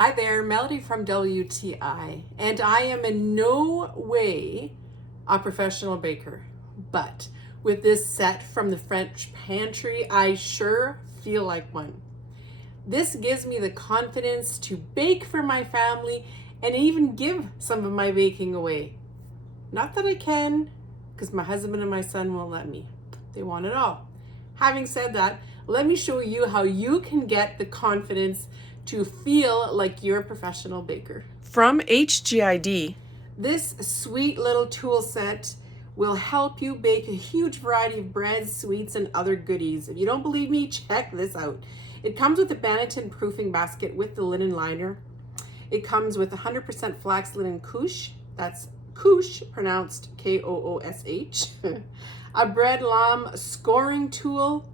Hi there, Melody from WTI, and I am in no way a professional baker, but with this set from the French Pantry, I sure feel like one. This gives me the confidence to bake for my family and even give some of my baking away. Not that I can, because my husband and my son won't let me. They want it all. Having said that, let me show you how you can get the confidence to feel like you're a professional baker. From HGID, this sweet little tool set will help you bake a huge variety of breads, sweets, and other goodies. If you don't believe me, check this out. It comes with a Banneton proofing basket with the linen liner. It comes with 100% flax linen couche. That's couche, pronounced K-O-O-S-H. A bread lamb scoring tool,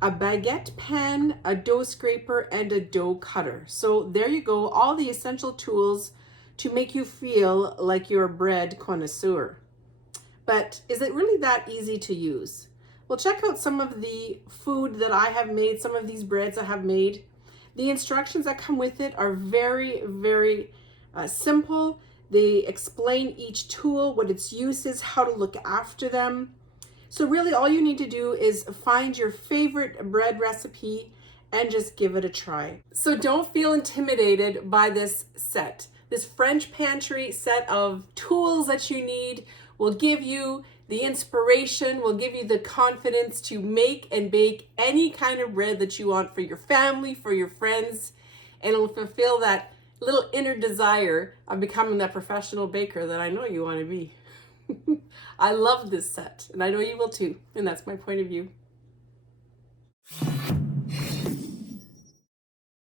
a baguette pen, a dough scraper, and a dough cutter. So there you go, all the essential tools to make you feel like you're a bread connoisseur. But is it really that easy to use? Well, check out some of the food that I have made, some of these breads I have made. The instructions that come with it are very, very simple. They explain each tool, what its use is, how to look after them. So really all you need to do is find your favorite bread recipe and just give it a try. So don't feel intimidated by this set. This French Pantry set of tools that you need will give you the inspiration, will give you the confidence to make and bake any kind of bread that you want for your family, for your friends, and it'll fulfill that little inner desire of becoming that professional baker that I know you want to be. I love this set, and I know you will too, and that's my point of view.